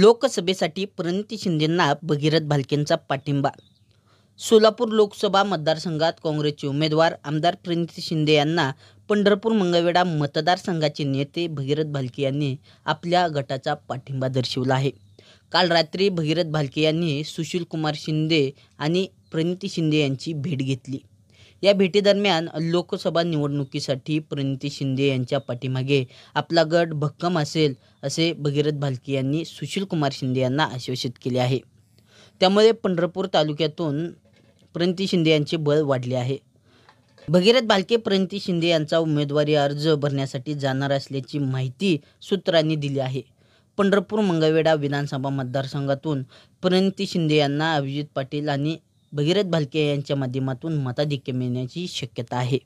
लोकसभेसाठी प्रणिती शिंदेंना भगीरथ भालकेंचा पाठिंबा। सोलापूर लोकसभा मतदारसंघात काँग्रेसचे उमेदवार आमदार प्रणिती शिंदे यांना पंढरपूर मंगळवेढा मतदारसंघाचे नेते भगीरथ भालके यांनी आपल्या गटाचा पाठिंबा दर्शवला आहे। काल रात्री भगीरथ भालके यांनी सुशील कुमार शिंदे आणि प्रणिती शिंदे यांची भेट घेतली। या भेटीदरम्यान लोकसभा निवडणुकीसाठी प्रणिती शिंदे यांच्या पाठीमागे आपला गट भक्कम असेल असे भगीरथ भालके यांनी सुशील कुमार शिंदे यांना आश्वासित केले आहे। त्यामुळे पंढरपूर तालुक्यातून प्रणिती शिंदे यांचे बळ वाढले आहे। भगीरथ भालके प्रणिती शिंदे यांचा उमेदवारी अर्ज भरण्यासाठी जाणार असल्याची माहिती सूत्रांनी दिली आहे। पंढरपूर मंगळवेढा विधानसभा मतदारसंघातून प्रणिती शिंदे यांना अभिजित पाटील आणि भगीरथ भालके यांच्या माध्यमातून मताधिक्य मिळण्याची शक्यता आहे।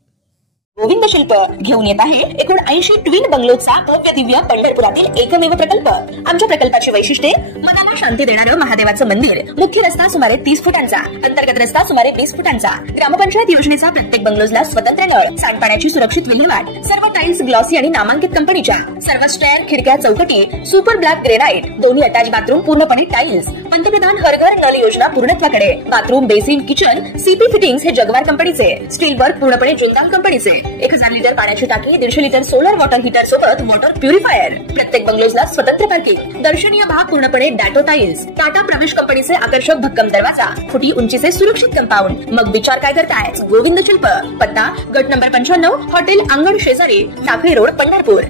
गोविंद शिल्प घेऊन येत आहे 79 ट्विन बंगलोचा भव्य दिव्य पंढरपुरातील एकमेव प्रकल्प। आमच्या प्रकल्पाची वैशिष्ट्ये मनाला शांती देणारं महादेवाचं मंदिर, मुख्य रस्ता सुमारे 30 फुटांचा, अंतर्गत रस्ता सुमारे 20 फुटांचा, ग्रामपंचायत योजनेचा प्रत्येक बंगलोजला स्वतंत्र नळ, सांडपाण्याची सुरक्षित विल्हेवाट, सर्व टाइल्स ग्लॉसी आणि नामांकित कंपनीच्या, सर्व स्टेअर, खिडक्या, चौकटी सुपर ब्लॅक ग्रेनाइट, दोन्ही अटॅच बाथरूम पूर्णपणे टाइल्स, पंतप्रधान हर घर नल योजना पूर्णत्वाकडे, bathroom, basin, kitchen CP fittings हे जगवार कंपनीचे, स्टील वर्क पूर्णपणे जुंदाल कंपनीचे, 1000 लिटर पाण्याची टाकी, 150 लिटर सोलर वॉटर हीटर सोबत वॉटर प्युरिफायर, प्रत्येक बंगलोजला स्वतंत्र पार्किंग, दर्शनीय भाग पूर्णपणे डॅटो टाइल्स, टाटा प्रवेश कंपनीचे आकर्षक भक्कम दरवाजा, फुटी उंचीचे सुरक्षित कंपाऊंड। मग विचार काय करताय? गोविंद शिल्प, पत्ता गट नंबर 95, हॉटेल अंगण शेजारी, टाकळी रोड, पंढरपूर।